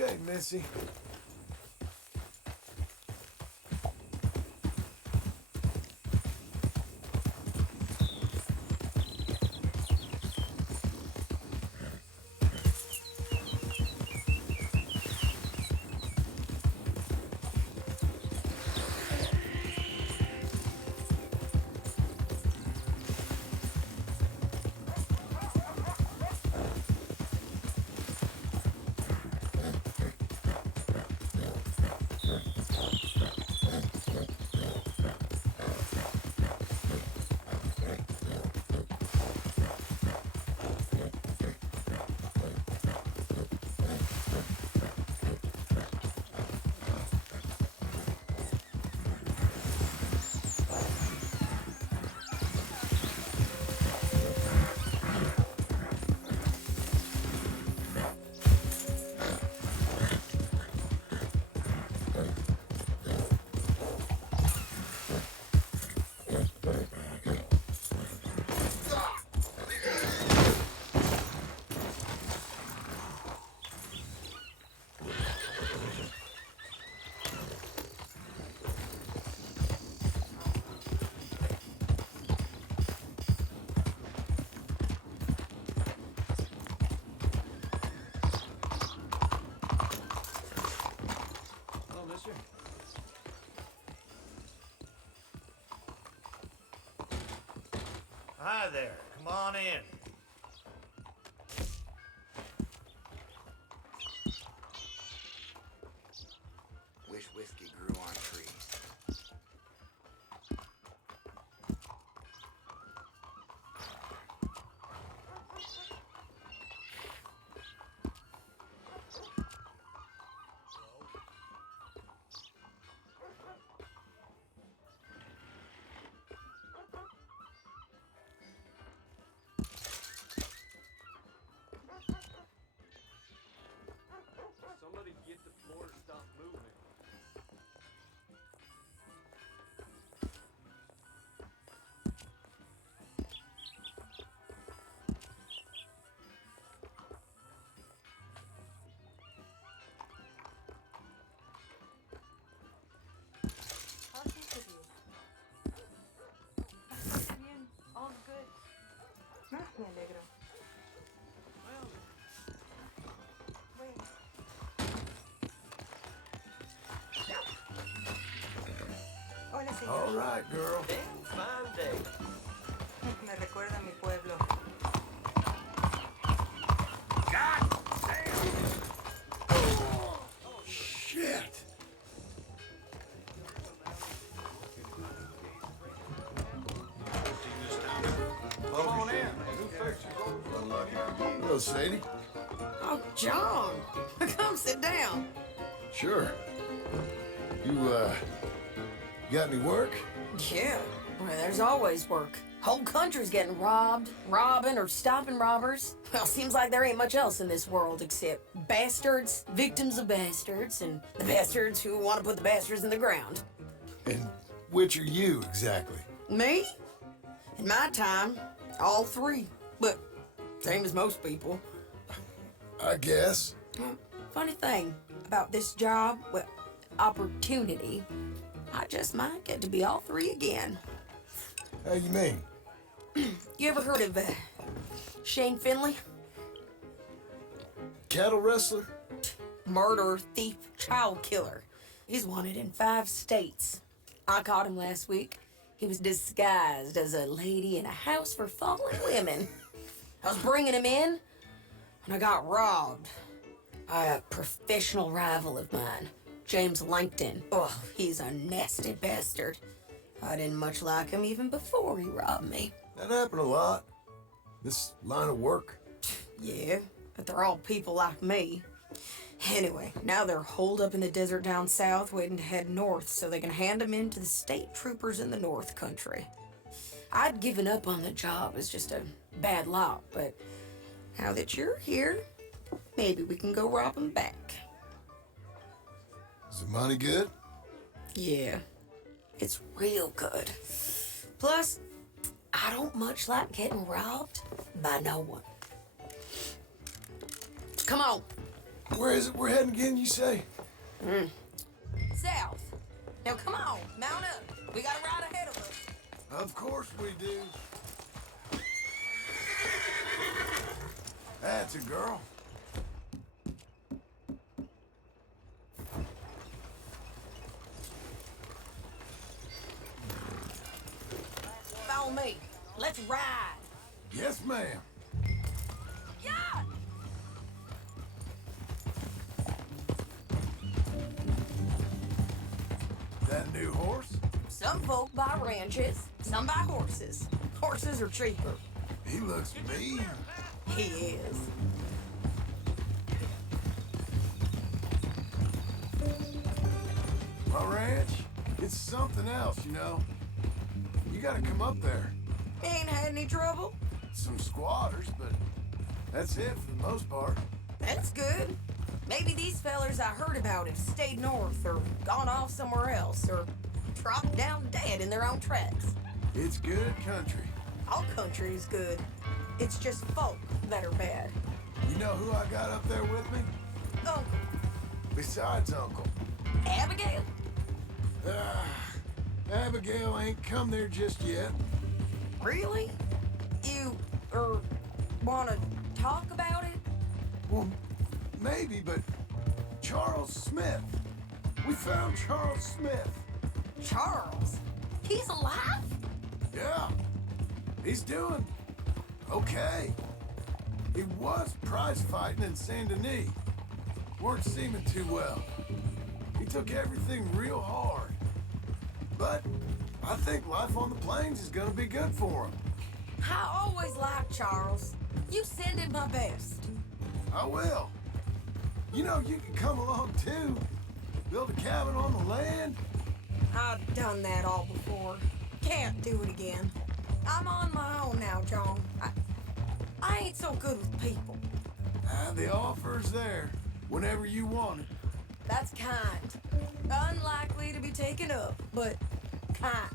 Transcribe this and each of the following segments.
Okay, Missy. Hello, mister. Hi there. Come on in. Wish whiskey grew on trees. Somebody get the floor to stop moving. How sick of you? ¿Estás bien? All good. Me alegro. Wait. Hola, señor. All right, girl. Big fine day. Me recuerda a mi pueblo. Shit. Come on in. Who fixed your Hello, Sadie. Oh, John, come sit down. Sure. You, got any work? Yeah, well, there's always work. Whole country's getting robbed, robbing, or stopping robbers. Well, seems like there ain't much else in this world except bastards, victims of bastards, and the bastards who want to put the bastards in the ground. And which are you, exactly? Me? In my time, all three. But same as most people. I guess. Well, funny thing about this job, well, opportunity, I just might get to be all three again. How you mean? You ever heard of Shane Finley? Cattle wrestler? Murderer, thief, child killer. He's wanted in 5 states. I caught him last week. He was disguised as a lady in a house for fallen women. I was bringing him in, and I got robbed by a professional rival of mine, James Langton. Oh, he's a nasty bastard. I didn't much like him even before he robbed me. That happened a lot. This line of work. Yeah, but they're all people like me. Anyway, now they're holed up in the desert down south, waiting to head north so they can hand them in to the state troopers in the north country. I'd given up on the job as just a bad lot, but now that you're here, maybe we can go rob them back. Is the money good? Yeah, it's real good. Plus, I don't much like getting robbed by no one. Come on, Where is it we're heading again, you say? South. Now come on, mount up. We got a ride ahead of us. Of course we do. That's a girl. Follow me. Let's ride. Yes, ma'am. Yeah! That a new horse? Some folk buy ranches, some buy horses. Horses are cheaper. He looks mean. He is. My ranch, it's something else, you know. You gotta come up there. Ain't had any trouble? Some squatters, but that's it for the most part. That's good. Maybe these fellers I heard about have stayed north or gone off somewhere else or dropped down dead in their own tracks. It's good country. All country is good. It's just folk that are bad. You know who I got up there with me? Uncle, Besides Uncle. Abigail? Abigail ain't come there just yet. Really? You, wanna talk about it? Well, maybe, but Charles Smith. We found Charles Smith. Charles? He's alive? Yeah, he's doing okay. He was prize fighting in Saint Denis. Weren't seeming too well. He took everything real hard. But I think life on the plains is gonna be good for him. I always liked Charles. You send him my best. I will. You know, you can come along too. Build a cabin on the land. I've done that all before. Can't do it again. I'm on my own now, John. I ain't so good with people. The offer's there whenever you want it. That's kind. Unlikely to be taken up, but kind.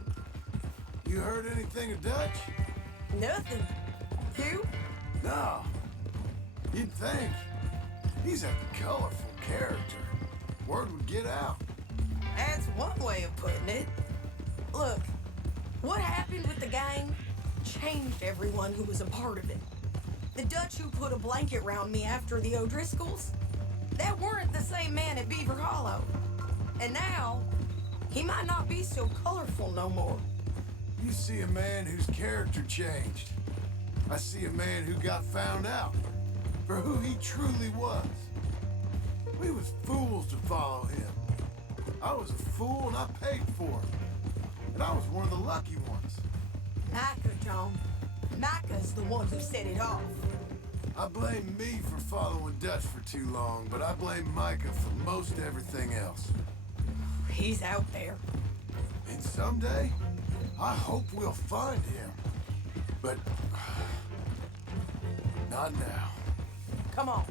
You heard anything of Dutch? Nothing. You? No. You'd think. He's a colorful character. Word would get out. That's one way of putting it. Look, what happened with the gang changed everyone who was a part of it. The Dutch who put a blanket round me after the O'Driscolls, that weren't the same man at Beaver Hollow. And now, he might not be so colorful no more. You see a man whose character changed. I see a man who got found out for who he truly was. We was fools to follow him. I was a fool and I paid for it. And I was one of the lucky ones. Micah, John. Micah's the one who set it off. I blame me for following Dutch for too long, but I blame Micah for most everything else. He's out there. And someday, I hope we'll find him. But not now. Come on.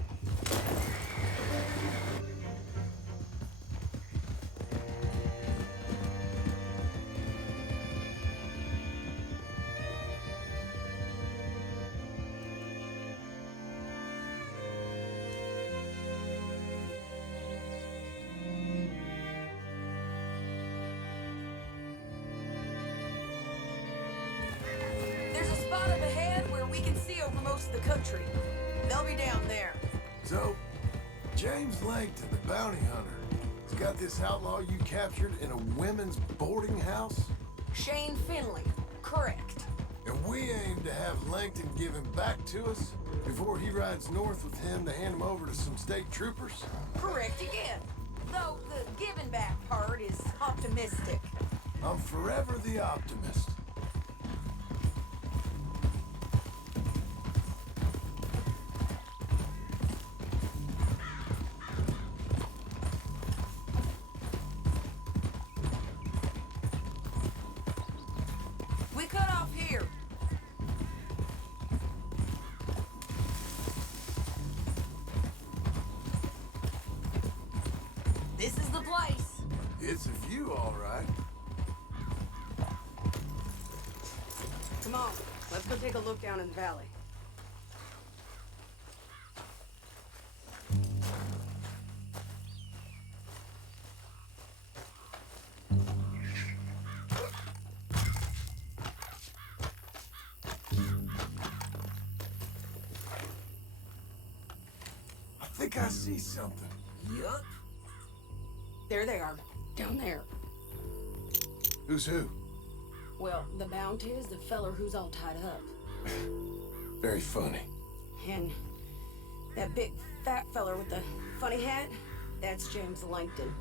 There's a spot up ahead where we can see over most of the country. They'll be down there. So, James Langton, the bounty hunter, has got this outlaw you captured in a women's boarding house? Shane Finley. Correct. And we aim to have Langton give him back to us before he rides north with him to hand him over to some state troopers? Correct again. Though the giving back part is optimistic. I'm forever the optimist. We cut off here. This is the place. It's a view, all right. Come on, let's go take a look down in the valley. think I see something. Yup. There they are, down there. Who's who? Well, the bounty is the feller who's all tied up. Very funny. And that big fat feller with the funny hat, that's James Langton.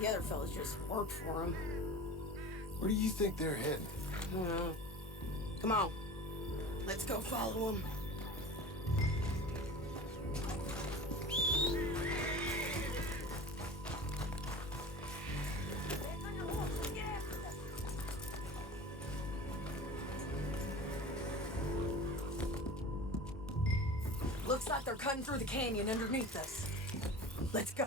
The other fellas just work for him. Where do you think they're heading? Come on, let's go follow him. Looks like they're cutting through the canyon underneath us. Let's go.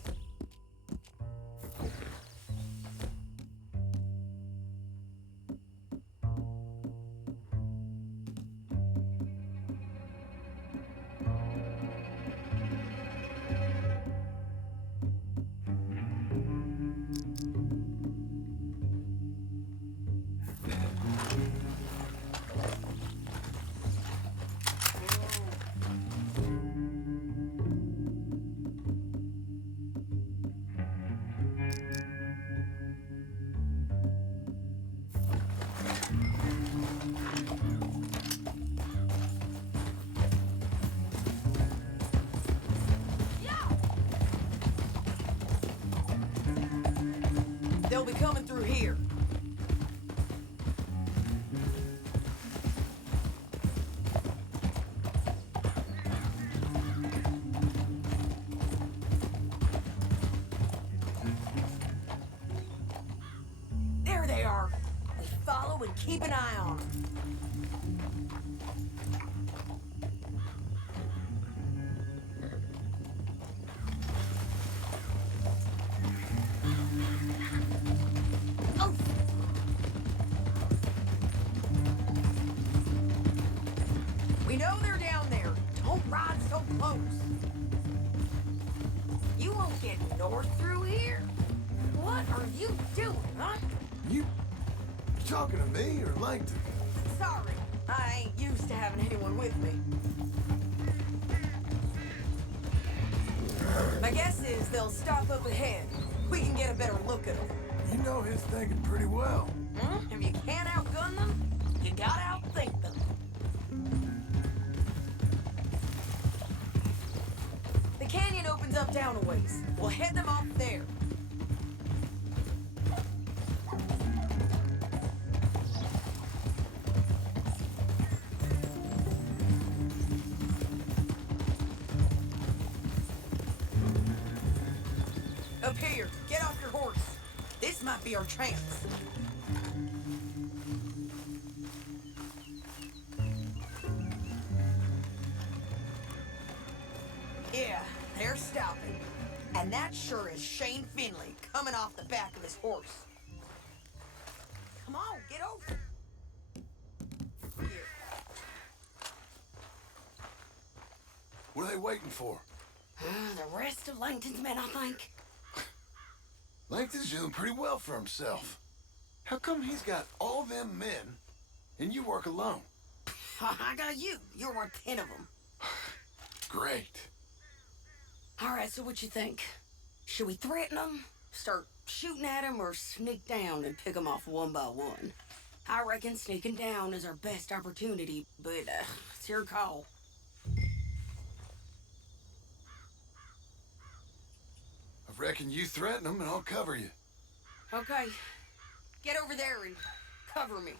They'll be coming through here. There they are. We follow and keep an eye on them. We know they're down there. Don't ride so close. You won't get north through here. What are you doing, huh? You talking to me or Langton? Sorry, I ain't used to having anyone with me. My guess is they'll stop up ahead. We can get a better look at them. You know his thinking pretty well. If you can't outgun them, you gotta outthink them. The canyon opens up down a ways. We'll head them off there. Up here, get off your horse. This might be our chance. Yeah, they're stopping. And that sure is Shane Finley coming off the back of his horse. Come on, get over. Here. What are they waiting for? The rest of Langton's men, I think. Langton's doing pretty well for himself. How come he's got all them men and you work alone? I got you. You're worth 10 of them. Great. All right, so what you think? Should we threaten them, start shooting at them, or sneak down and pick them off one by one? I reckon sneaking down is our best opportunity, but it's your call. I reckon you threaten them and I'll cover you. Okay, get over there and cover me.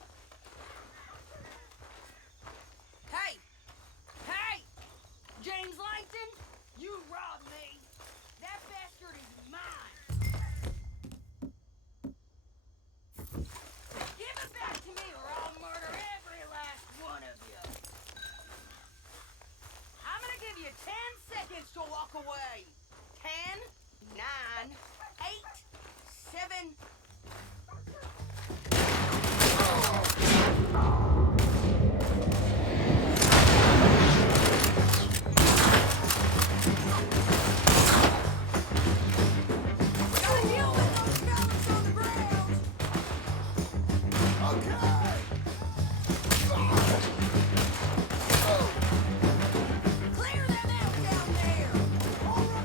Hey! Hey! James Langton, you robbed me. That bastard is mine. Give it back to me or I'll murder every last one of you. I'm gonna give you 10 seconds to walk away. 10, 9, 8, 7... Gotta deal with those fellas on the ground. Okay! Clear them out down there. All right!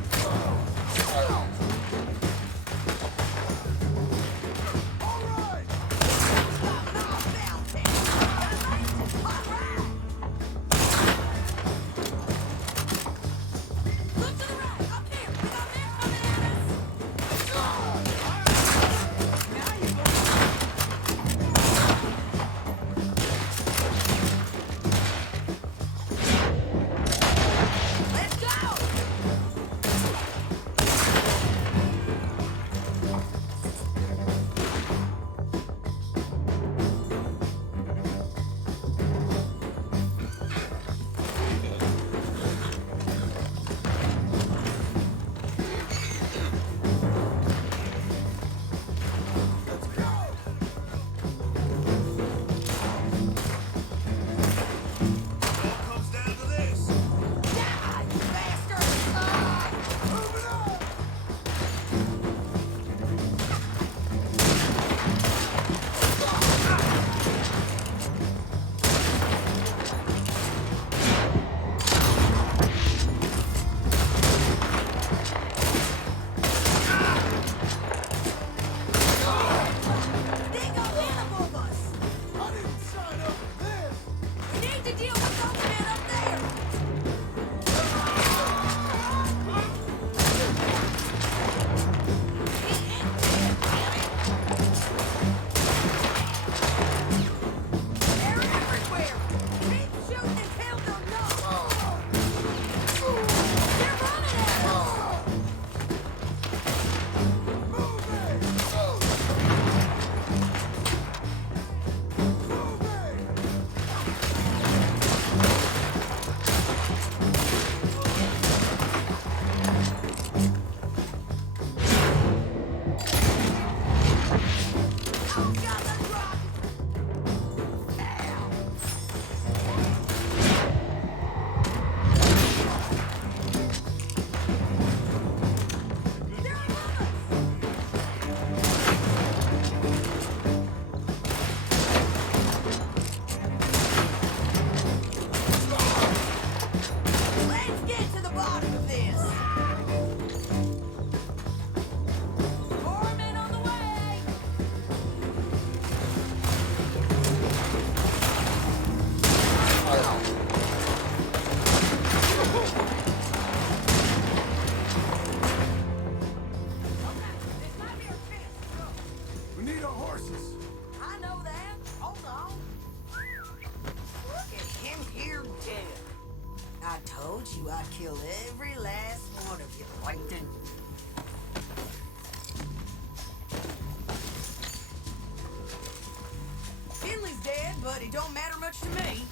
but it don't matter much to me.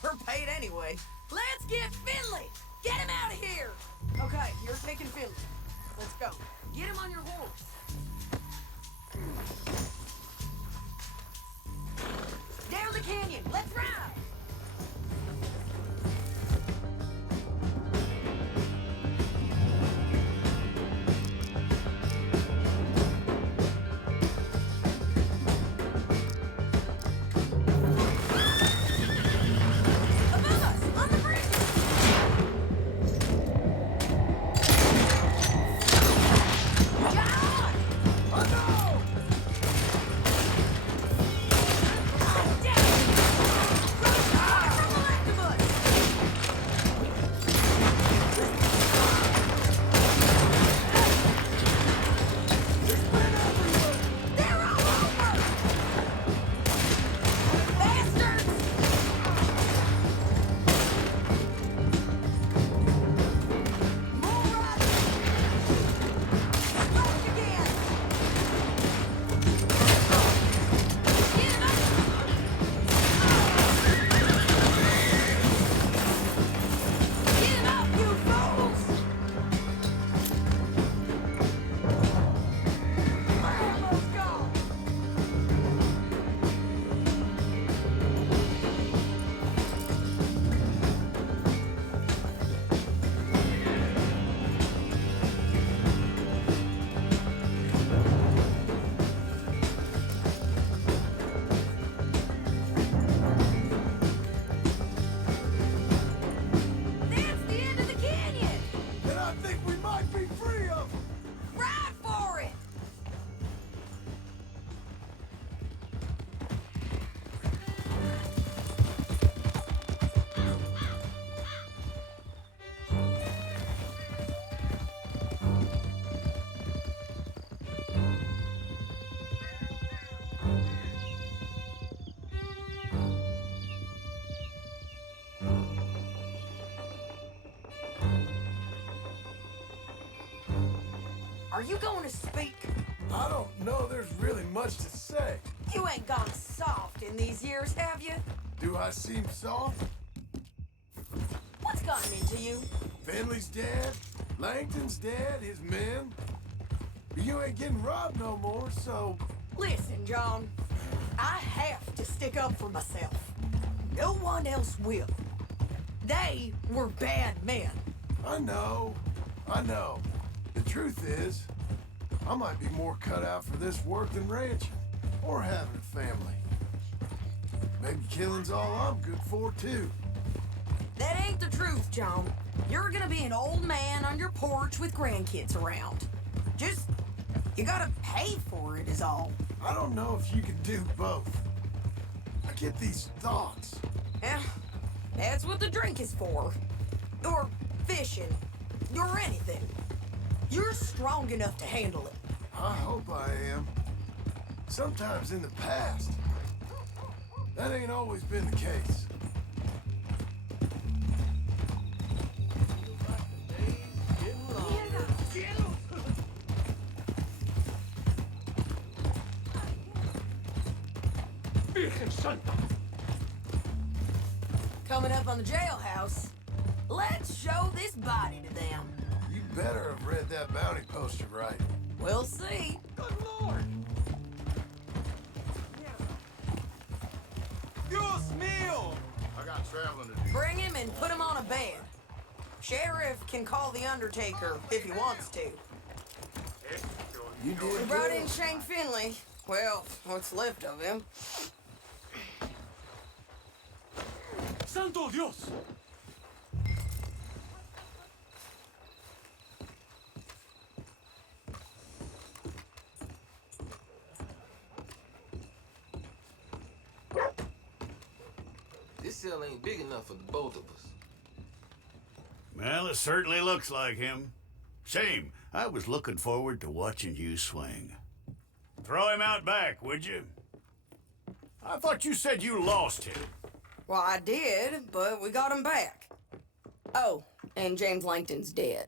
We're paid anyway. Let's get Finley! Get him out of here! Okay, you're taking Finley. Let's go. Get him on your horse. Down the canyon! Let's ride! Are you going to speak? I don't know there's really much to say. You ain't gone soft in these years, have you? Do I seem soft? What's gotten into you? Finley's dead. Langton's dead. His men. But you ain't getting robbed no more, so... Listen, John. I have to stick up for myself. No one else will. They were bad men. I know. The truth is, I might be more cut out for this work than ranching, or having a family. Maybe killing's all I'm good for, too. That ain't the truth, John. You're gonna be an old man on your porch with grandkids around. Just, you gotta pay for it is all. I don't know if you can do both. I get these thoughts. Yeah, that's what the drink is for. Or fishing. Or anything. You're strong enough to handle it. I hope I am. Sometimes in the past. That ain't always been the case. Coming up on the jailhouse, let's show this body to them. You better have read that bounty poster right. We'll see. Good Lord! Dios mío! I got traveling to do. Bring him and put him on a bed. Sheriff can call the Undertaker if he wants to. You did We brought good. in Shank Finley. Well, what's left of him. ¡Santo Dios! This cell ain't big enough for the both of us. Well, it certainly looks like him. Shame. I was looking forward to watching you swing. Throw him out back, would you? I thought you said you lost him. Well, I did, but we got him back. Oh, and James Langton's dead.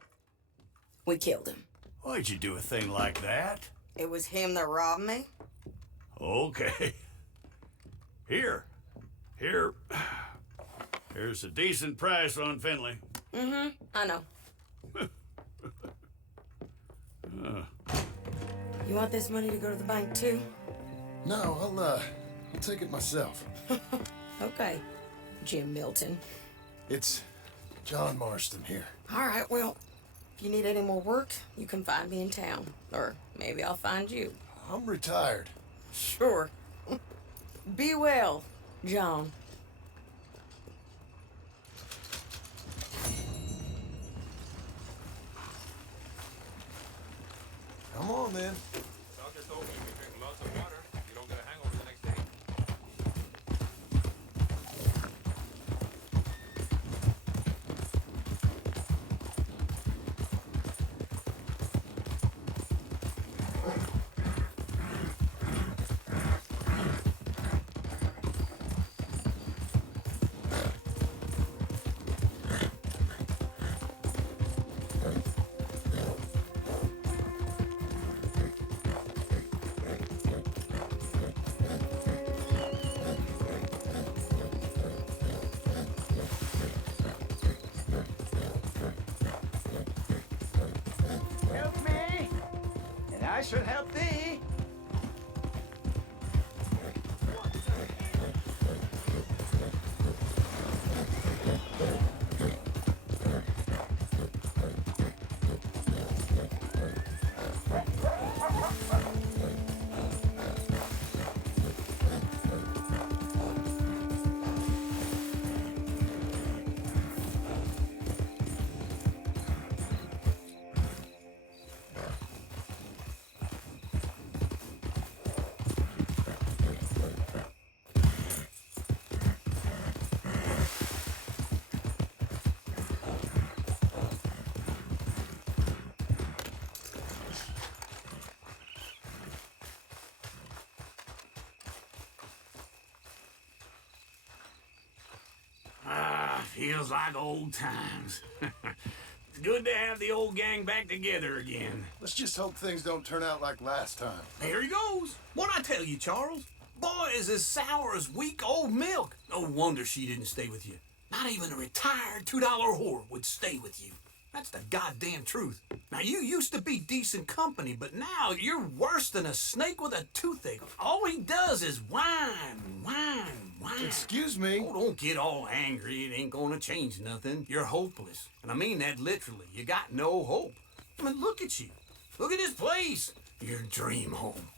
We killed him. Why'd you do a thing like that? It was him that robbed me. Okay. Here, Here's a decent price on Finley. Mm-hmm, I know. You want this money to go to the bank too? No, I'll take it myself. Okay, Jim Milton. It's John Marston here. All right, well, if you need any more work, you can find me in town. Or maybe I'll find you. I'm retired. Sure. Be well, John. Come on, then. Doctor told me if you drink lots of water, you don't get a hangover the next day. Help me, and I shall help thee. Feels like old times. It's good to have the old gang back together again. Let's just hope things don't turn out like last time. There he goes. What'd I tell you, Charles? Boy is as sour as weak old milk. No wonder she didn't stay with you. Not even a retired $2 whore would stay with you. That's the goddamn truth. Now, you used to be decent company, but now you're worse than a snake with a toothache. All he does is whine, whine, whine. Excuse me? Oh, don't get all angry. It ain't gonna change nothing. You're hopeless. And I mean that literally. You got no hope. I mean, look at you. Look at this place. Your dream home.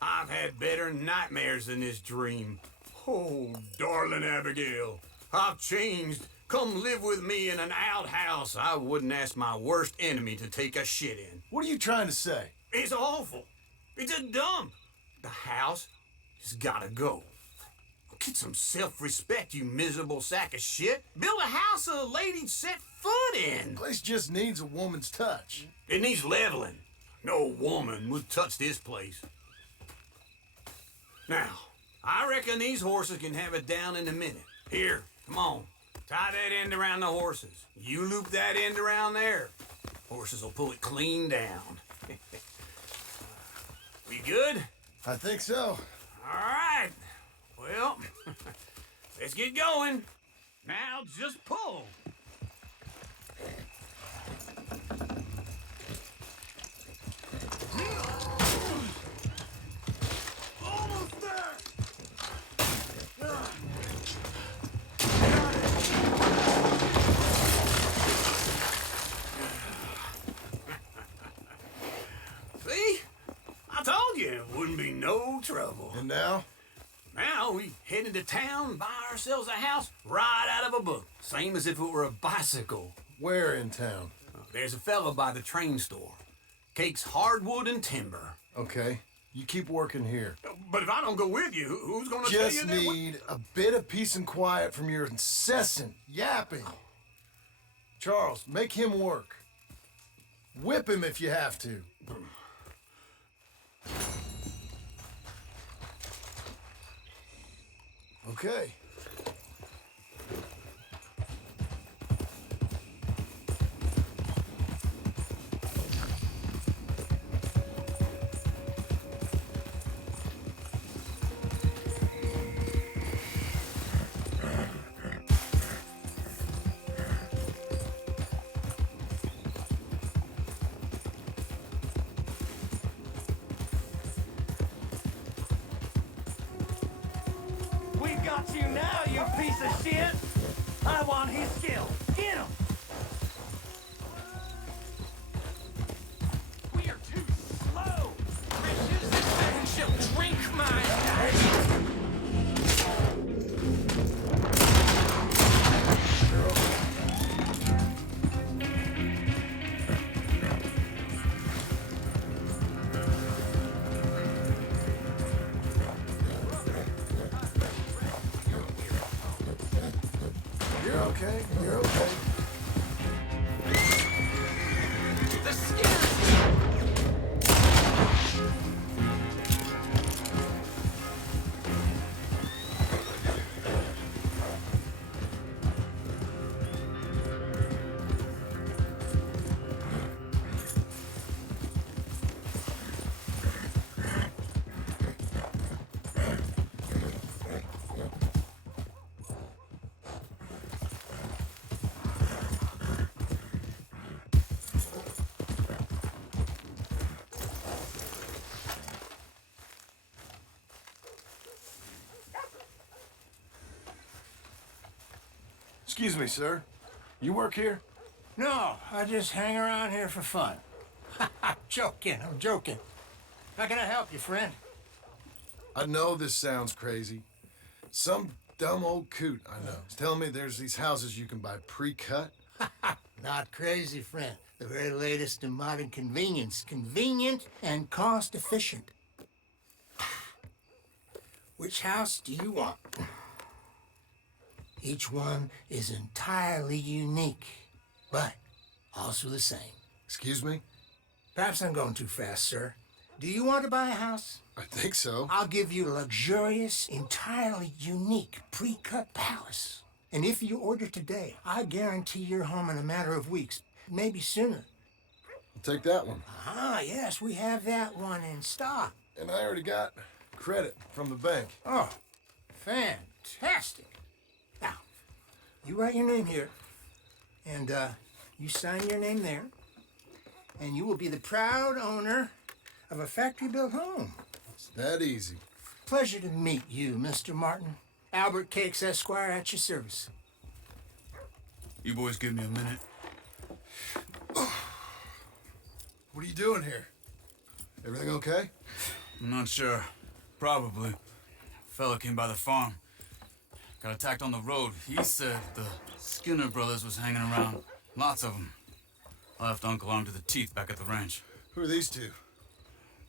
I've had better nightmares than this dream. Oh, darling Abigail, I've changed. Come live with me in an outhouse I wouldn't ask my worst enemy to take a shit in. What are you trying to say? It's awful. It's a dump. The house has gotta go. Get some self-respect, you miserable sack of shit. Build a house a lady'd set foot in. The place just needs a woman's touch. It needs leveling. No woman would touch this place. Now, I reckon these horses can have it down in a minute. Here, come on. Tie that end around the horses. You loop that end around there. Horses will pull it clean down. We good? I think so. All right. Well, let's get going. Now just pull. Almost there! See? I told you it wouldn't be no trouble. And now? Now we head into town, buy ourselves a house right out of a book. Same as if it were a bicycle. Where in town? There's a fella by the train store. Cakes hardwood and timber. Okay, you keep working here. But if I don't go with you, who's gonna tell you Just that? need a bit of peace and quiet from your incessant yapping. Charles, make him work. Whip him if you have to. Okay. you now, you piece of shit! I want his skill. Get him! We are too slow. Riches, this man shall drink my energy. You're okay. You're okay. The Skinners. Excuse me, sir. You work here? No, I just hang around here for fun. I'm joking. How can I help you, friend? I know this sounds crazy. Some dumb old coot I know is telling me there's these houses you can buy pre-cut. Not crazy, friend. The very latest in modern convenience. Convenient and cost efficient. Which house do you want? Each one is entirely unique, but also the same. Excuse me? Perhaps I'm going too fast, sir. Do you want to buy a house? I think so. I'll give you a luxurious, entirely unique pre-cut palace. And if you order today, I guarantee you're home in a matter of weeks, maybe sooner. I'll take that one. Ah, yes, we have that one in stock. And I already got credit from the bank. Oh, fantastic. Now, you write your name here, and you sign your name there, and you will be the proud owner of a factory-built home. It's that easy. Pleasure to meet you, Mr. Martin. Albert Cakes, Esquire, at your service. You boys give me a minute. What are you doing here? Everything okay? I'm not sure. Probably. Fella came by the farm. Got attacked on the road. He said the Skinner brothers was hanging around. Lots of them. I left Uncle armed to the teeth back at the ranch. Who are these two?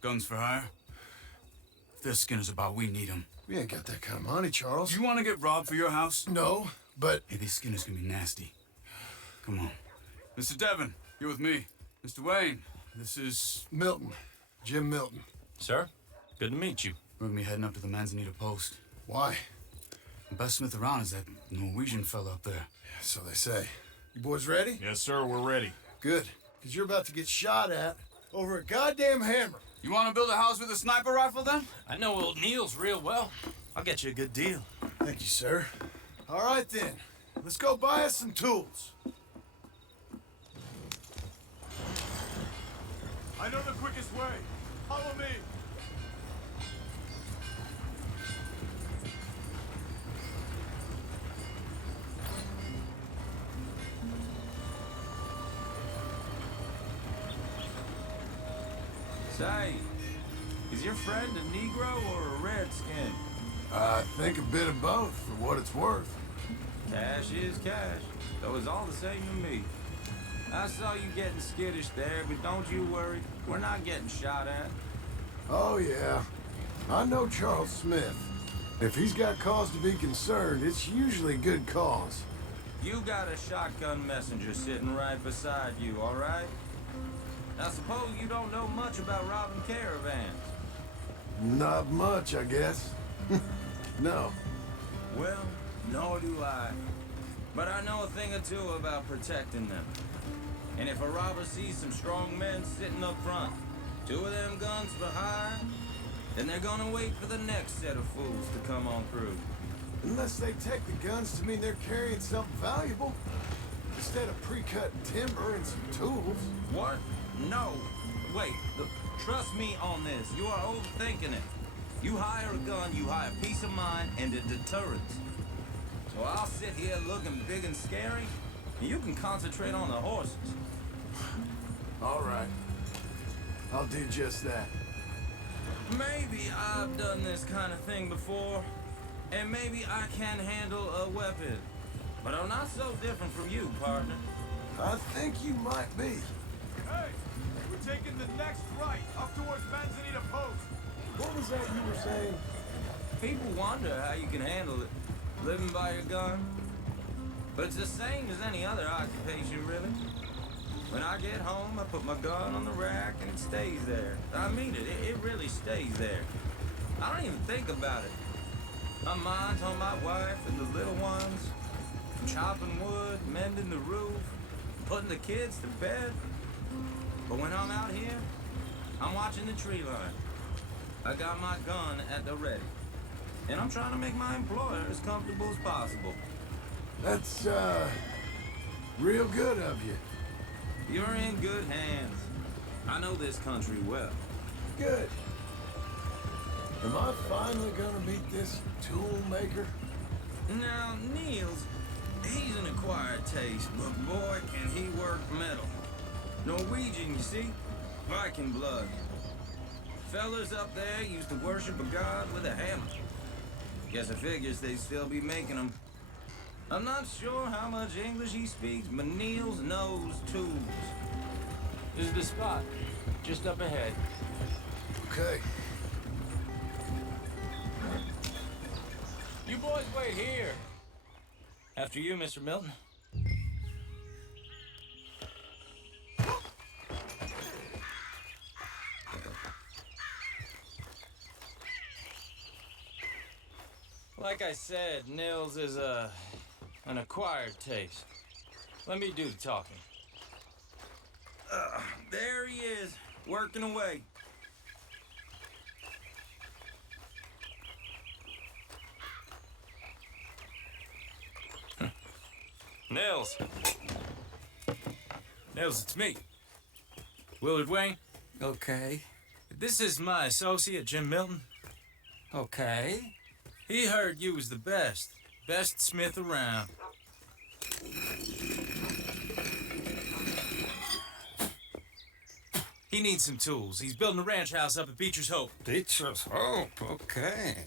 Guns for hire. If they're Skinner's about, we need them. We ain't got that kind of money, Charles. Do you want to get robbed for your house? No, but... Hey, these Skinners can be nasty. Come on. Mr. Devon, you're with me. Mr. Wayne, this is... Milton. Jim Milton. Sir, good to meet you. We're gonna be heading up to the Manzanita post. Why? The best smith around is that Norwegian fella up there. So they say. You boys ready? Yes, sir, we're ready. Good. Because you're about to get shot at over a goddamn hammer. You want to build a house with a sniper rifle, then? I know old Neil's real well. I'll get you a good deal. Thank you, sir. All right, then. Let's go buy us some tools. I know the quickest way. Follow me. Say, is your friend a Negro or a Redskin? I think a bit of both, for what it's worth. Cash is cash, though it's all the same to me. I saw you getting skittish there, but don't you worry. We're not getting shot at. Oh, yeah. I know Charles Smith. If he's got cause to be concerned, it's usually good cause. You got a shotgun messenger sitting right beside you, all right? I suppose you don't know much about robbing caravans. Not much, I guess. No. Well, nor do I. But I know a thing or two about protecting them. And if a robber sees some strong men sitting up front, 2 of them guns for hire, then they're gonna wait for the next set of fools to come on through. Unless they take the guns to mean they're carrying something valuable. Instead of pre-cut timber and some tools. What? No. Wait, look, trust me on this. You are overthinking it. You hire a gun, you hire peace of mind and a deterrence. So I'll sit here looking big and scary, and you can concentrate on the horses. All right. I'll do just that. Maybe I've done this kind of thing before, and maybe I can handle a weapon. But I'm not so different from you, partner. I think you might be. Hey, we're taking the next right up towards Manzanita Post. What was that you were saying? People wonder how you can handle it, living by your gun. But it's the same as any other occupation, really. When I get home, I put my gun on the rack and it stays there. I mean it, it really stays there. I don't even think about it. My mind's on my wife and the little ones. Chopping wood, mending the roof, putting the kids to bed. But when I'm out here, I'm watching the tree line. I got my gun at the ready. And I'm trying to make my employer as comfortable as possible. That's, real good of you. You're in good hands. I know this country well. Good. Am I finally gonna beat this tool maker? Now, Niels, he's an acquired taste, but boy, can he work metal. Norwegian, you see? Viking blood. Fellas up there used to worship a god with a hammer. Guess I figures they'd still be making them. I'm not sure how much English he speaks, but Niels knows tools. This is the spot, just up ahead. Okay. You boys wait here. After you, Mr. Milton. Like I said, Nils is an acquired taste. Let me do the talking. There he is, working away. Nils. Nils, it's me. Willard Wayne. Okay. This is my associate, Jim Milton. Okay. He heard you was the best smith around. He needs some tools. He's building a ranch house up at Beecher's Hope. Beecher's Hope, okay.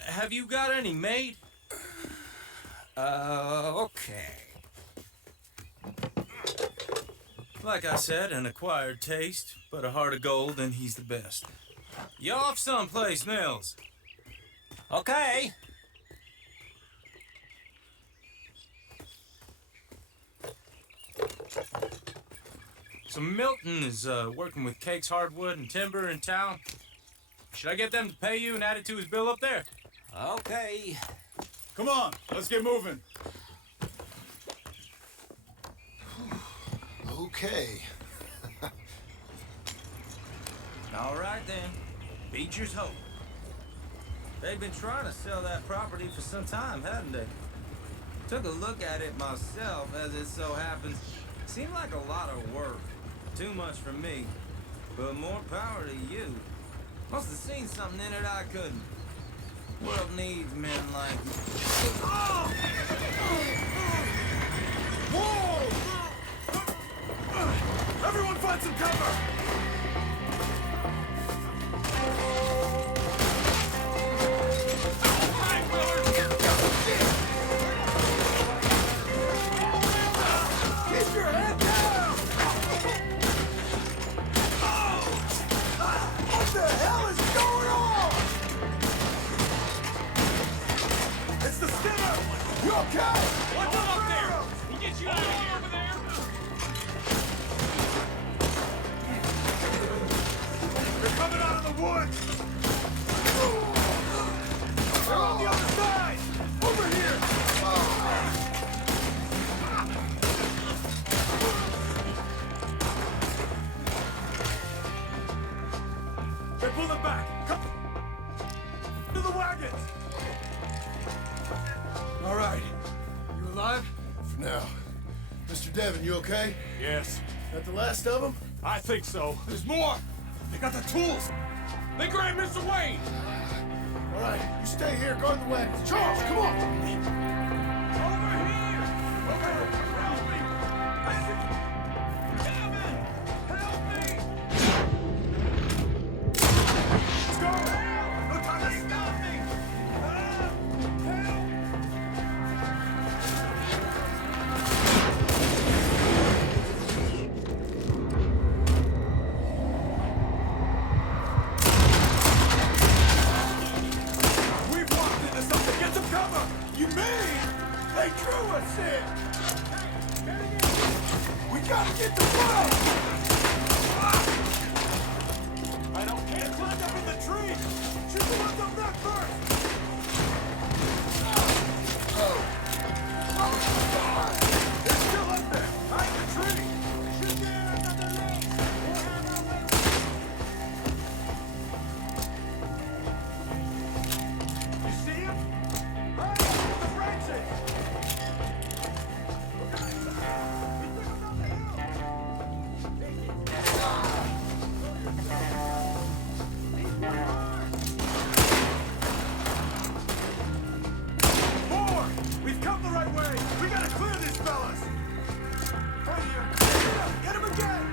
Have you got any made? Okay. Like I said, an acquired taste, but a heart of gold, and he's the best. You off someplace, Nils? Okay. So Milton is working with Cakes Hardwood and Timber in town. Should I get them to pay you and add it to his bill up there? Okay. Come on, let's get moving. Okay. All right then, Beecher's Hope. They've been trying to sell that property for some time, hadn't they? Took a look at it myself, as it so happens. Seemed like a lot of work. Too much for me. But more power to you. Must have seen something in it I couldn't. World needs men like you. Whoa! Everyone find some cover! Keep your head down! What the hell is going on? It's the Skinner! You okay? What's up there? He gets you out of here over there? They're coming out of the woods! They're on the other side! Over here! They're pulling back! Come to the wagons! All right. You alive? For now. Mr. Devon, you okay? Yes, That the last of them? I think so. There's more! They got the tools! They grabbed Mr. Wayne! All right, you stay here, guard the wagons. Charles, come on! Over here! Help me! Gavin! Help me! Let's go! No time to stop me! Help! We've walked into something! Get some cover! You mean they drew us in? We gotta get the flag! I don't care! Climb up in the tree! Shoot the ones up there first! They're still up there! Hide in the tree! Shoot there another leg! We'll have our way! You see him? Hurry up with the branches! Look at that! He took him down the hill! More! We've come the right way! We gotta clear these fellas! Right here! Get him again!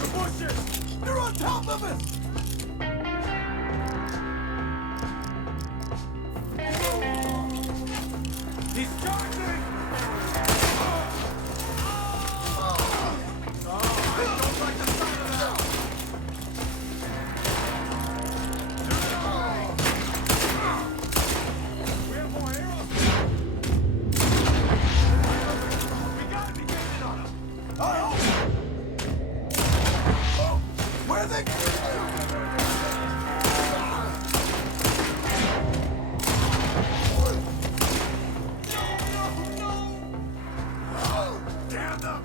The bushes! They're on top of us! He's charging! I don't like the sound of that! We have more arrows! We gotta be getting on him! Oh! Where are they? Damn them!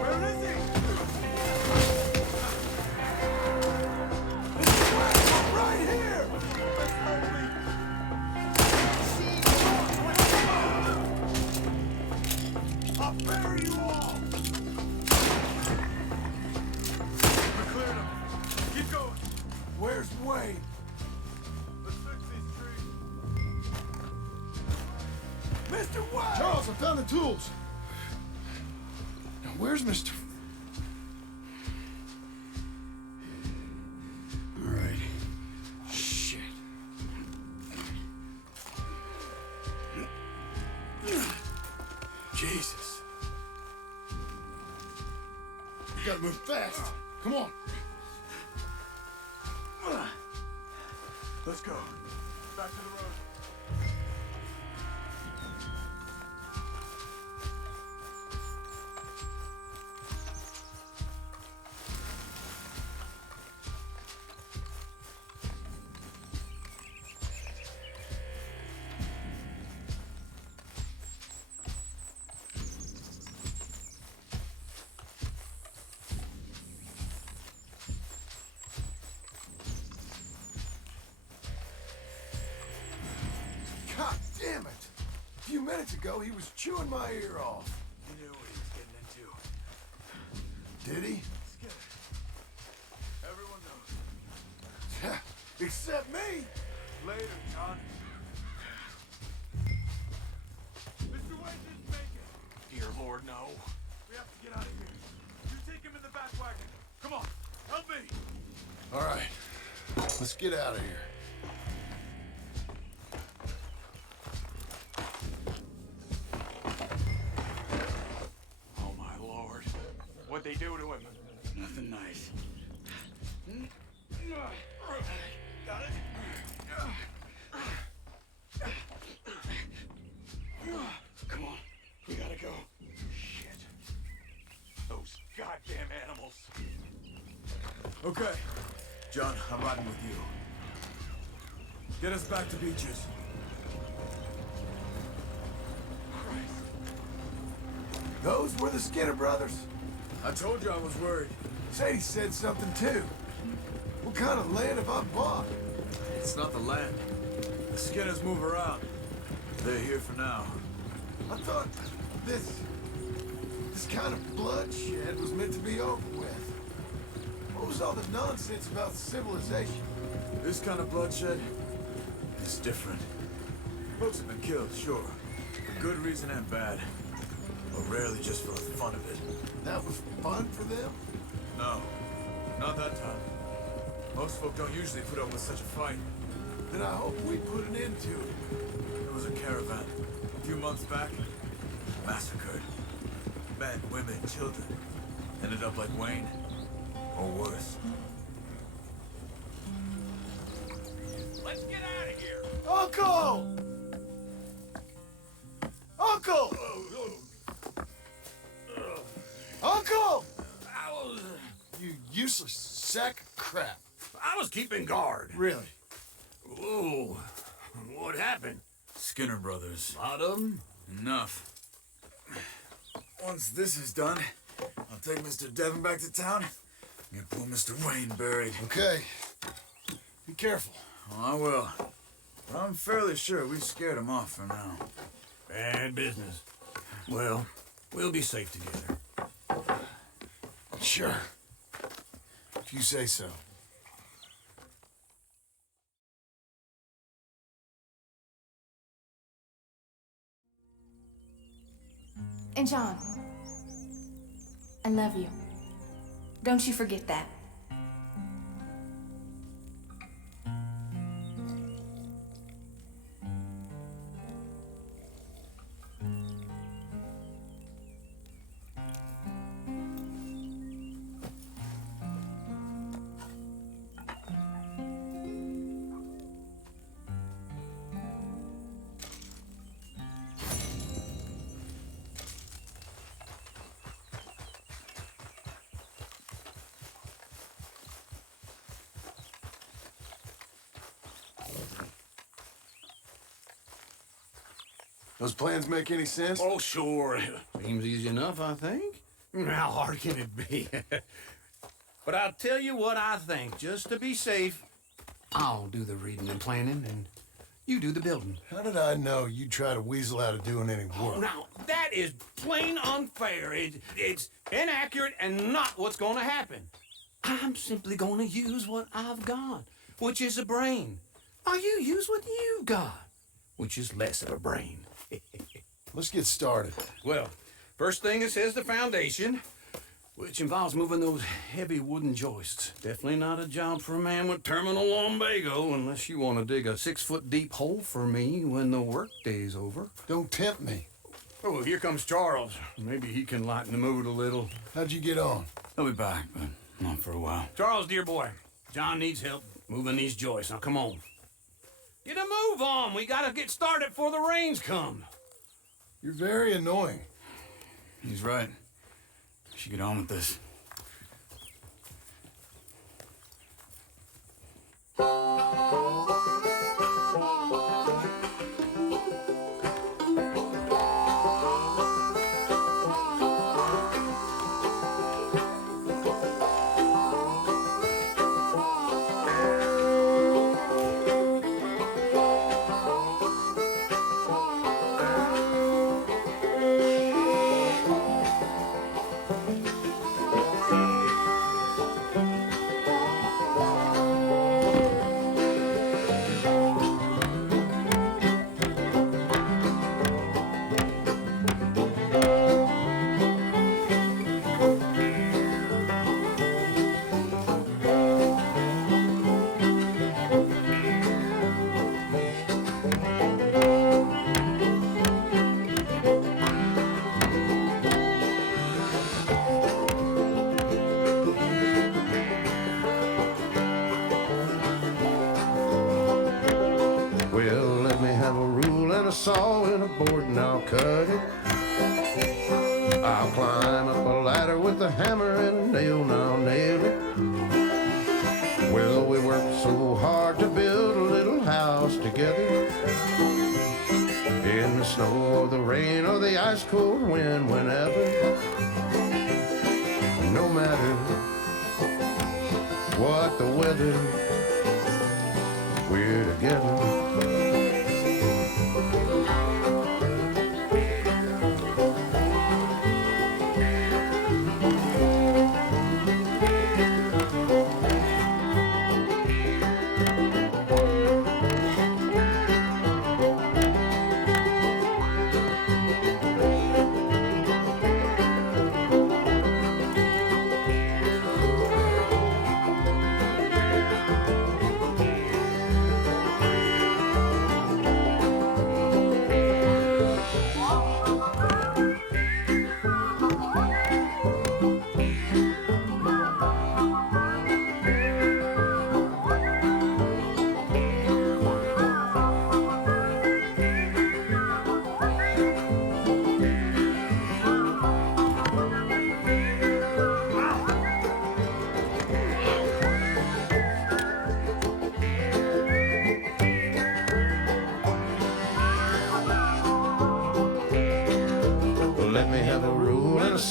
Where is he? Right here! I'll bury you all! We cleared him. Keep going. Where's Wayne? Let's fix these trees. Mr. Wayne! Charles, I found the tools. Now, where's Mr. All right. Shit. Jesus. We gotta move fast. Come on. Let's go. Back to the road. God damn it! A few minutes ago, he was chewing my ear off. He knew what he was getting into. Did he? Skinner. Everyone knows. Except me! Later, John. Mr. Wayne didn't make it. Dear Lord, no. We have to get out of here. You take him in the back wagon. Come on, help me. All right, let's get out of here. Oh, my Lord. What'd they do to him? Nothing nice. Got it? Come on, we gotta go. Shit. Those goddamn animals. Okay. John, I'm riding with you. Get us back to Beecher's. Those were the Skinner brothers. I told you I was worried. Sadie said something too. What kind of land have I bought? It's not the land. The Skinners move around. They're here for now. I thought this kind of bloodshed was meant to be over with. What was all the nonsense about civilization? This kind of bloodshed is different. Folks have been killed, sure. For good reason and bad. But rarely just for the fun of it. That was fun for them? No, not that time. Most folk don't usually put up with such a fight. Then I hope we put an end to it. There was a caravan a few months back. Massacred. Men, women, children. Ended up like Wayne. Or worse. Let's get out of here! Uncle! Uncle! Uncle! You useless sack of crap. I was keeping guard. Really? Whoa. What happened? Skinner brothers. A lot of them? Enough. Once this is done, I'll take Mr. Devon back to town and get poor Mr. Wayne buried. Okay. Be careful. Oh, I will. But I'm fairly sure we scared him off for now. Bad business. Well, we'll be safe together. Sure. If you say so. And John, I love you. Don't you forget that. Those plans make any sense? Oh, sure. Seems easy enough, I think. How hard can it be? But I'll tell you what I think. Just to be safe, I'll do the reading and planning, and you do the building. How did I know you'd try to weasel out of doing any work? Now, that is plain unfair. It's inaccurate and not what's going to happen. I'm simply going to use what I've got, which is a brain. Now, you use what you've got, which is less of a brain. Let's get started. Well, first thing it says the foundation, which involves moving those heavy wooden joists. Definitely not a job for a man with terminal lumbago unless you want to dig a 6-foot deep hole for me when the workday's over. Don't tempt me. Oh, here comes Charles. Maybe he can lighten the mood a little. How'd you get on? He'll be back, but not for a while. Charles, dear boy, John needs help moving these joists. Now, come on. Get a move on. We gotta get started before the rains come. You're very annoying. He's right. We should get on with this. saw and a board and I'll cut it. I'll climb up a ladder with a hammer and a nail and I'll nail it. Well, we worked so hard to build a little house together. In the snow or the rain or the ice cold wind, whenever. No matter what the weather, we're together.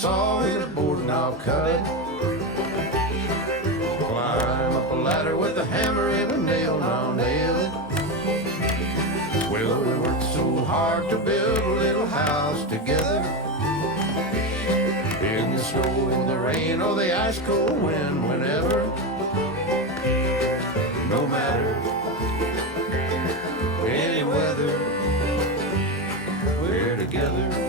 saw in a board and I'll cut. Climb up a ladder with a hammer and a nail and I'll nail it. Well, we worked so hard to build a little house together. In the snow, in the rain, or the ice cold wind, whenever. No matter any weather, we're together.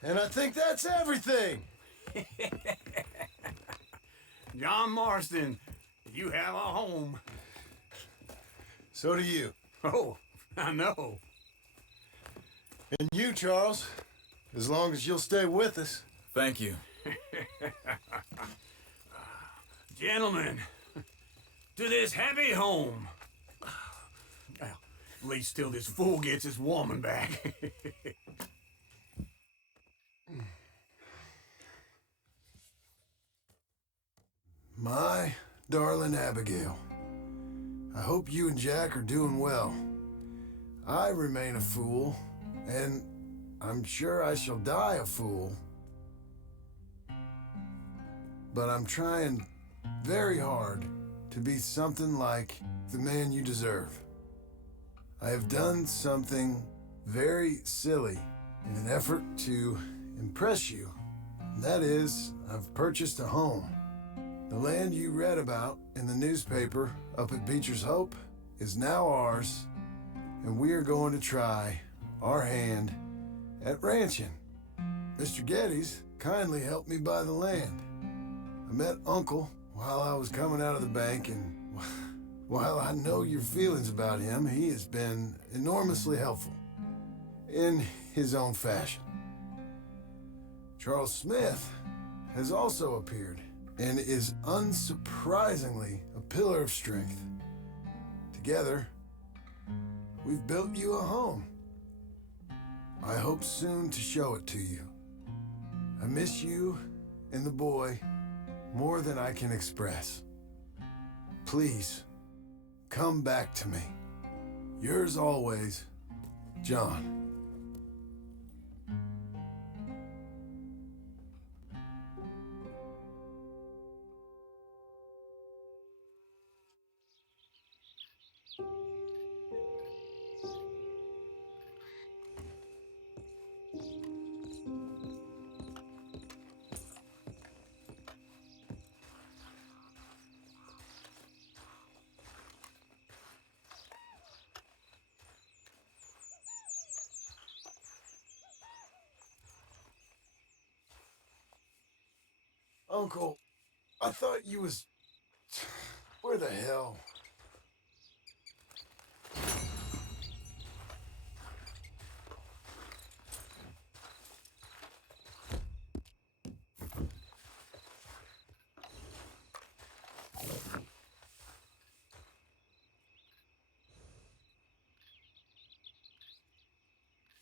And I think that's everything. John Marston, you have a home. So do you. Oh, I know. And you, Charles, as long as you'll stay with us. Thank you. Gentlemen, to this happy home. Well, at least till this fool gets his woman back. My darling Abigail, I hope you and Jack are doing well. I remain a fool, and I'm sure I shall die a fool. But I'm trying very hard to be something like the man you deserve. I have done something very silly in an effort to impress you. And that is, I've purchased a home. The land you read about in the newspaper up at Beecher's Hope is now ours, and we are going to try our hand at ranching. Mr. Geddes kindly helped me buy the land. I met Uncle while I was coming out of the bank, and while I know your feelings about him, he has been enormously helpful in his own fashion. Charles Smith has also appeared and is unsurprisingly a pillar of strength. Together, we've built you a home. I hope soon to show it to you. I miss you and the boy more than I can express. Please, come back to me. Yours always, John. Uncle, I thought you was... Where the hell?